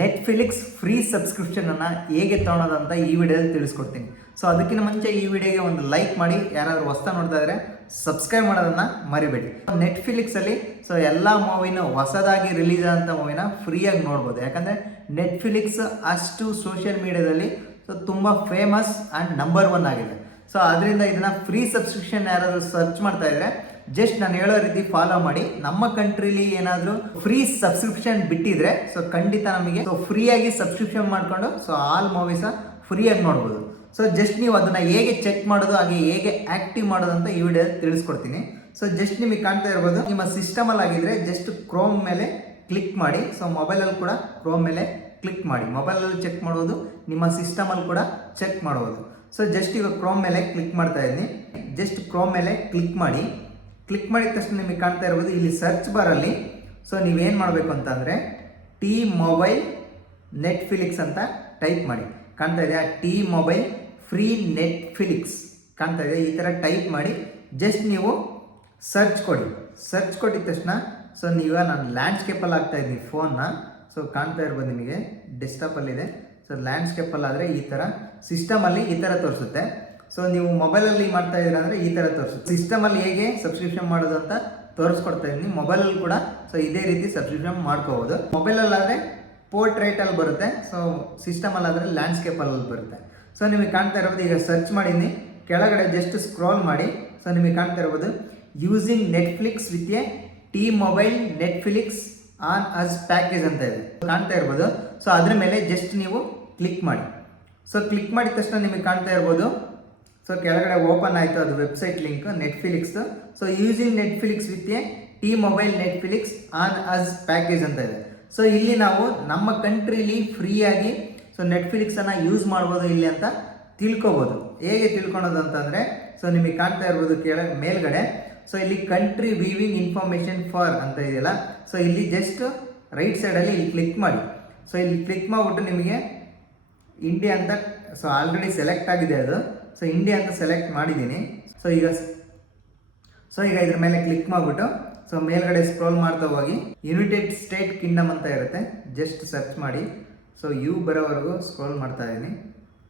Netflix free ಸಬ್ಸ್ಕ್ರಿಪ್ಷನನ್ನು ಹೇಗೆ ತೊಗೊಳೋದಂತ ಈ ವಿಡಿಯೋದಲ್ಲಿ ತಿಳಿಸ್ಕೊಡ್ತೀನಿ. ಸೊ ಅದಕ್ಕಿಂತ ಮುಂಚೆ ಈ ವಿಡಿಯೋಗೆ ಒಂದು ಲೈಕ್ ಮಾಡಿ, ಯಾರಾದರೂ ಹೊಸ್ತಾ ನೋಡ್ತಾ ಇದ್ದರೆ ಸಬ್ಸ್ಕ್ರೈಬ್ ಮಾಡೋದನ್ನು ಮರಿಬೇಡಿ. ನೆಟ್ಫ್ಲಿಕ್ಸಲ್ಲಿ ಸೊ ಎಲ್ಲ ಮೂವಿನೂ ಹೊಸದಾಗಿ ರಿಲೀಸ್ ಆದಂಥ ಮೂವಿನ ಫ್ರೀಯಾಗಿ ನೋಡ್ಬೋದು. ಯಾಕಂದರೆ ನೆಟ್ಫ್ಲಿಕ್ಸ್ ಅಷ್ಟು ಸೋಷಿಯಲ್ ಮೀಡಿಯಾದಲ್ಲಿ ಸೊ ತುಂಬ ಫೇಮಸ್ ಆ್ಯಂಡ್ ನಂಬರ್ 1 ಆಗಿದೆ. ಸೊ ಅದರಿಂದ ಇದನ್ನು ಫ್ರೀ ಸಬ್ಸ್ಕ್ರಿಪ್ಷನ್ ಯಾರಾದರೂ ಸರ್ಚ್ ಮಾಡ್ತಾ ಇದ್ದರೆ ಜಸ್ಟ್ ನಾನು ಹೇಳೋ ರೀತಿ ಫಾಲೋ ಮಾಡಿ. ನಮ್ಮ ಕಂಟ್ರಿಲಿ ಏನಾದರೂ ಫ್ರೀ ಸಬ್ಸ್ಕ್ರಿಪ್ಷನ್ ಬಿಟ್ಟಿದ್ರೆ ಸೊ ಖಂಡಿತ ನಮಗೆ ಸೊ ಫ್ರೀಯಾಗಿ ಸಬ್ಸ್ಕ್ರಿಪ್ಷನ್ ಮಾಡಿಕೊಂಡು ಸೊ ಆಲ್ ಮೂವೀಸ ಫ್ರೀಯಾಗಿ ನೋಡ್ಬೋದು. ಸೊ ಜಸ್ಟ್ ನೀವು ಅದನ್ನು ಹೇಗೆ ಚೆಕ್ ಮಾಡೋದು ಹಾಗೆ ಹೇಗೆ ಆ್ಯಕ್ಟಿವ್ ಮಾಡೋದು ಅಂತ ಈ ವಿಡಿಯೋ ತಿಳಿಸ್ಕೊಡ್ತೀನಿ. ಸೊ ಜಸ್ಟ್ ನಿಮಗೆ ಕಾಣ್ತಾ ಇರ್ಬೋದು, ನಿಮ್ಮ ಸಿಸ್ಟಮಲ್ಲಿ ಆಗಿದ್ರೆ ಜಸ್ಟ್ ಕ್ರೋಮ್ ಮೇಲೆ ಕ್ಲಿಕ್ ಮಾಡಿ. ಸೊ ಮೊಬೈಲಲ್ಲಿ ಕೂಡ ಕ್ರೋಮ್ ಮೇಲೆ ಕ್ಲಿಕ್ ಮಾಡಿ. ಮೊಬೈಲಲ್ಲಿ ಚೆಕ್ ಮಾಡ್ಬೋದು, ನಿಮ್ಮ ಸಿಸ್ಟಮಲ್ಲಿ ಕೂಡ ಚೆಕ್ ಮಾಡ್ಬೋದು. ಸೊ ಜಸ್ಟ್ ಈಗ ಕ್ರೋಮ್ ಮೇಲೆ ಕ್ಲಿಕ್ ಮಾಡ್ತಾ ಇದ್ದೀನಿ. ಜಸ್ಟ್ ಕ್ರೋಮ್ ಮೇಲೆ ಕ್ಲಿಕ್ ಮಾಡಿ. ಕ್ಲಿಕ್ ಮಾಡಿದ ತಕ್ಷಣ ನಿಮಗೆ ಕಾಣ್ತಾ ಇರ್ಬೋದು, ಇಲ್ಲಿ ಸರ್ಚ್ ಬಾರಲ್ಲಿ ಸೊ ನೀವೇನು ಮಾಡಬೇಕು ಅಂತಂದರೆ ಟಿ ಮೊಬೈಲ್ ನೆಟ್ಫ್ಲಿಕ್ಸ್ ಅಂತ ಟೈಪ್ ಮಾಡಿ. ಕಾಣ್ತಾ ಇದೆ ಟಿ ಮೊಬೈಲ್ ಫ್ರೀ ನೆಟ್ಫ್ಲಿಕ್ಸ್ ಕಾಣ್ತಾ ಇದೆ. ಈ ಥರ ಟೈಪ್ ಮಾಡಿ ಜಸ್ಟ್ ನೀವು ಸರ್ಚ್ ಕೊಡಿ. ಸರ್ಚ್ ಕೊಟ್ಟಿದ ತಕ್ಷಣ ಸೊ ನೀವು ನಾನು ಲ್ಯಾಂಡ್ಸ್ಕೇಪಲ್ಲಿ ಹಾಕ್ತಾ ಇದ್ದೀನಿ ಫೋನ್ನ. ಸೊ ಕಾಣ್ತಾ ಇರ್ಬೋದು ನಿಮಗೆ ಡೆಸ್ಕ್ಟಾಪಲ್ಲಿದೆ. ಸೊ ಲ್ಯಾಂಡ್ಸ್ಕೇಪಲ್ಲಿ ಆದರೆ ಈ ಥರ, ಸಿಸ್ಟಮಲ್ಲಿ ಈ ಥರ ತೋರಿಸುತ್ತೆ. ಸೊ ನೀವು ಮೊಬೈಲಲ್ಲಿ ಮಾಡ್ತಾ ಇದ್ದೀರಾ ಅಂದರೆ ಈ ಥರ ತೋರಿಸುತ್ತೆ. ಸಿಸ್ಟಮಲ್ಲಿ ಹೇಗೆ ಸಬ್ಸ್ಕ್ರಿಪ್ಷನ್ ಮಾಡೋದು ಅಂತ ತೋರಿಸ್ಕೊಡ್ತಾ ಇದ್ದೀನಿ. ಮೊಬೈಲಲ್ಲಿ ಕೂಡ ಸೊ ಇದೇ ರೀತಿ ಸಬ್ಸ್ಕ್ರಿಪ್ಷನ್ ಮಾಡ್ಕೋಬೋದು. ಮೊಬೈಲಲ್ಲಾದರೆ ಪೋರ್ಟ್ರೇಟಲ್ಲಿ ಬರುತ್ತೆ, ಸೊ ಸಿಸ್ಟಮಲ್ಲಾದರೆ ಲ್ಯಾಂಡ್ಸ್ಕೇಪಲ್ಲಿ ಬರುತ್ತೆ. ಸೊ ನಿಮಗೆ ಕಾಣ್ತಾ ಇರ್ಬೋದು, ಈಗ ಸರ್ಚ್ ಮಾಡಿದ್ದೀನಿ, ಕೆಳಗಡೆ ಜಸ್ಟ್ ಸ್ಕ್ರೋಲ್ ಮಾಡಿ. ಸೊ ನಿಮಗೆ ಕಾಣ್ತಾ ಇರ್ಬೋದು using Netflix with A T mobile Netflix on us package ಅಂತ ಇದೆ, ಕಾಣ್ತಾ ಇರ್ಬೋದು. ಸೊ ಅದ್ರ ಮೇಲೆ ಜಸ್ಟ್ ನೀವು ಕ್ಲಿಕ್ ಮಾಡಿ. ಸೊ ಕ್ಲಿಕ್ ಮಾಡಿದ ತಕ್ಷಣ ನಿಮಗೆ ಕಾಣ್ತಾ ಇರ್ಬೋದು, ಸೊ ಕೆಳಗಡೆ ಓಪನ್ ಆಯಿತು ಅದು website link Netflix. So using Netflix with A T mobile Netflix on us package ಅಂತ ಇದೆ. ಸೊ ಇಲ್ಲಿ ನಾವು ನಮ್ಮ ಕಂಟ್ರಿಲಿ ಫ್ರೀಯಾಗಿ ಸೊ ನೆಟ್ಫ್ಲಿಕ್ಸನ್ನು ಯೂಸ್ ಮಾಡ್ಬೋದು ಇಲ್ಲಿ ಅಂತ ತಿಳ್ಕೊಬೋದು. ಹೇಗೆ ತಿಳ್ಕೊಳೋದು ಅಂತಂದರೆ ಸೊ ನಿಮಗೆ ಕಾಣ್ತಾ ಇರ್ಬೋದು ಮೇಲ್ಗಡೆ ಸೊ ಇಲ್ಲಿ ಕಂಟ್ರಿ ವ್ಯೂವಿಂಗ್ ಇನ್ಫಾರ್ಮೇಷನ್ ಫಾರ್ ಅಂತ ಇದೆಯಲ್ಲ, ಸೊ ಇಲ್ಲಿ ಜಸ್ಟ್ ರೈಟ್ ಸೈಡಲ್ಲಿ ಇಲ್ಲಿ ಕ್ಲಿಕ್ ಮಾಡಿ. ಸೊ ಇಲ್ಲಿ ಕ್ಲಿಕ್ ಮಾಡಿಬಿಟ್ಟು ನಿಮಗೆ ಇಂಡಿಯಾ ಅಂತ ಸೊ ಆಲ್ರೆಡಿ ಸೆಲೆಕ್ಟ್ ಆಗಿದೆ ಅದು. ಸೊ ಇಂಡಿಯಾ ಅಂತ ಸೆಲೆಕ್ಟ್ ಮಾಡಿದ್ದೀನಿ. ಸೊ ಈಗ ಇದ್ರ ಮೇಲೆ ಕ್ಲಿಕ್ ಮಾಡಿಬಿಟ್ಟು ಸೊ ಮೇಲ್ಗಡೆ ಸ್ಕ್ರೋಲ್ ಮಾಡ್ತಾ ಹೋಗಿ ಯುನೈಟೆಡ್ ಸ್ಟೇಟ್ ಕಿಂಗ್ಡಮ್ ಅಂತ ಇರುತ್ತೆ, ಜಸ್ಟ್ ಸರ್ಚ್ ಮಾಡಿ. ಸೊ ಬರೋವರೆಗೂ ಸ್ಕ್ರೋಲ್ ಮಾಡ್ತಾ ಇದ್ದೀನಿ.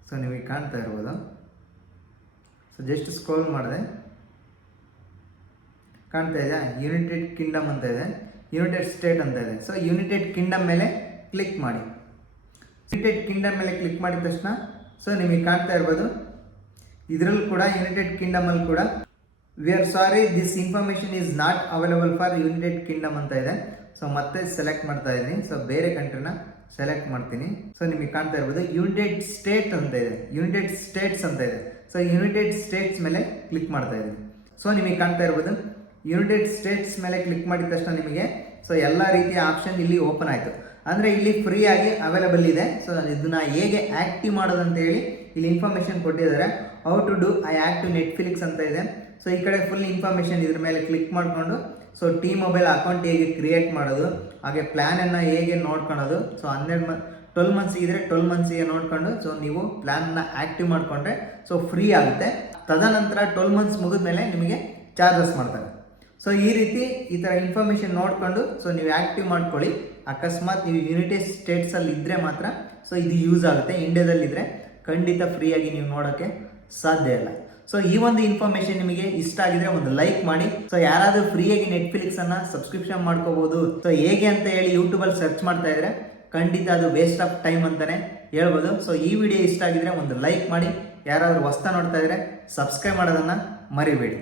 ಸೊ ನಿಮಗೆ ಕಾಣ್ತಾ ಇರ್ಬೋದು. ಸೊ ಜಸ್ಟ್ ಸ್ಕ್ರೋಲ್ ಮಾಡಿದೆ, ಕಾಣ್ತಾ ಇದೆ ಯುನೈಟೆಡ್ ಕಿಂಗ್ಡಮ್ ಅಂತ ಇದೆ, ಯುನೈಟೆಡ್ ಸ್ಟೇಟ್ ಅಂತ ಇದೆ. ಸೊ ಯುನೈಟೆಡ್ ಕಿಂಗ್ಡಮ್ ಮೇಲೆ ಕ್ಲಿಕ್ ಮಾಡಿ. ಯುನೈಟೆಡ್ ಕಿಂಗ್ಡಮ್ ಮೇಲೆ ಕ್ಲಿಕ್ ಮಾಡಿದ ತಕ್ಷಣ ಸೊ ನಿಮಗೆ ಕಾಣ್ತಾ ಇರ್ಬೋದು, ಇದರಲ್ಲೂ ಕೂಡ ಯುನೈಟೆಡ್ ಕಿಂಗ್ಡಮಲ್ಲಿ ಕೂಡ we are sorry this information is not available for United Kingdom ಅಂತ ಇದೆ. ಸೊ ಮತ್ತೆ ಸೆಲೆಕ್ಟ್ ಮಾಡ್ತಾ ಇದ್ದೀನಿ. ಸೊ ಬೇರೆ ಕಂಟ್ರಿನ ಸೆಲೆಕ್ಟ್ ಮಾಡ್ತೀನಿ. ಸೊ ನಿಮಗೆ ಕಾಣ್ತಾ ಇರ್ಬೋದು ಯುನೈಟೆಡ್ ಸ್ಟೇಟ್ ಅಂತ ಇದೆ, ಯುನೈಟೆಡ್ ಸ್ಟೇಟ್ಸ್ ಅಂತ ಇದೆ. ಸೊ ಯುನೈಟೆಡ್ ಸ್ಟೇಟ್ಸ್ ಮೇಲೆ ಕ್ಲಿಕ್ ಮಾಡ್ತಾ ಇದ್ದೀನಿ. ಸೊ ನಿಮಗೆ ಕಾಣ್ತಾ ಇರ್ಬೋದು ಯುನೈಟೆಡ್ ಸ್ಟೇಟ್ಸ್ ಮೇಲೆ ಕ್ಲಿಕ್ ಮಾಡಿದ ತಕ್ಷಣ ನಿಮಗೆ ಸೊ ಎಲ್ಲ ರೀತಿಯ ಆಪ್ಷನ್ ಇಲ್ಲಿ ಓಪನ್ ಆಯಿತು. ಅಂದರೆ ಇಲ್ಲಿ ಫ್ರೀಯಾಗಿ ಅವೈಲೇಬಲ್ ಇದೆ. ಸೊ ಇದನ್ನು ಹೇಗೆ ಆ್ಯಕ್ಟಿವ್ ಮಾಡೋದಂತ ಹೇಳಿ ಇಲ್ಲಿ ಇನ್ಫಾರ್ಮೇಷನ್ ಕೊಟ್ಟಿದ್ದಾರೆ. How to do I active Netflix ಅಂತ ಇದೆ. ಸೊ ಈ ಕಡೆ ಫುಲ್ ಇನ್ಫಾರ್ಮೇಷನ್ ಇದ್ರ ಮೇಲೆ ಕ್ಲಿಕ್ ಮಾಡಿಕೊಂಡು ಸೊ ಟಿ ಮೊಬೈಲ್ ಅಕೌಂಟ್ ಹೇಗೆ ಕ್ರಿಯೇಟ್ ಮಾಡೋದು, ಹಾಗೆ ಪ್ಲ್ಯಾನನ್ನು ಹೇಗೆ ನೋಡ್ಕೊಳೋದು. ಸೊ 12 ಮಂತ್ಸ್ ಇದ್ದರೆ 12 ಮಂತ್ಸಿಗೆ ನೋಡ್ಕೊಂಡು ಸೊ ನೀವು ಪ್ಲ್ಯಾನ್ನ ಆ್ಯಕ್ಟಿವ್ ಮಾಡಿಕೊಂಡ್ರೆ ಸೊ ಫ್ರೀ ಆಗುತ್ತೆ. ತದನಂತರ 12 ಮಂತ್ಸ್ ಮುಗಿದ್ಮೇಲೆ ನಿಮಗೆ ಚಾರ್ಜಸ್ ಮಾಡ್ತಾರೆ. ಸೊ ಈ ರೀತಿ ಈ ಥರ ಇನ್ಫಾರ್ಮೇಷನ್ ನೋಡಿಕೊಂಡು ಸೊ ನೀವು ಆ್ಯಕ್ಟಿವ್ ಮಾಡ್ಕೊಳ್ಳಿ. ಅಕಸ್ಮಾತ್ ನೀವು ಯುನೈಟೆಡ್ ಸ್ಟೇಟ್ಸಲ್ಲಿ ಇದ್ದರೆ ಮಾತ್ರ ಸೊ ಇದು ಯೂಸ್ ಆಗುತ್ತೆ. ಇಂಡಿಯಾದಲ್ಲಿದ್ದರೆ ಖಂಡಿತ ಫ್ರೀಯಾಗಿ ನೀವು ನೋಡೋಕ್ಕೆ ಸಾಧ್ಯ ಇಲ್ಲ. ಸೊ ಈ ಒಂದು ಇನ್ಫಾರ್ಮೇಷನ್ ನಿಮಗೆ ಇಷ್ಟ ಆಗಿದ್ರೆ ಒಂದು ಲೈಕ್ ಮಾಡಿ. ಸೊ ಯಾರಾದರೂ ಫ್ರೀಯಾಗಿ ನೆಟ್ಫ್ಲಿಕ್ಸನ್ನು ಸಬ್ಸ್ಕ್ರಿಪ್ಷನ್ ಮಾಡ್ಕೋಬೋದು. ಸೊ ಹೇಗೆ ಅಂತ ಹೇಳಿ ಯೂಟ್ಯೂಬಲ್ಲಿ ಸರ್ಚ್ ಮಾಡ್ತಾ ಇದ್ರೆ ಖಂಡಿತ ಅದು ವೇಸ್ಟ್ ಆಫ್ ಟೈಮ್ ಅಂತಲೇ ಹೇಳ್ಬೋದು. ಸೊ ಈ ವಿಡಿಯೋ ಇಷ್ಟ ಆಗಿದ್ರೆ ಒಂದು ಲೈಕ್ ಮಾಡಿ. ಯಾರಾದರೂ ಹೊಸ್ತಾ ನೋಡ್ತಾ ಇದ್ರೆ ಸಬ್ಸ್ಕ್ರೈಬ್ ಮಾಡೋದನ್ನು ಮರಿಬೇಡಿ.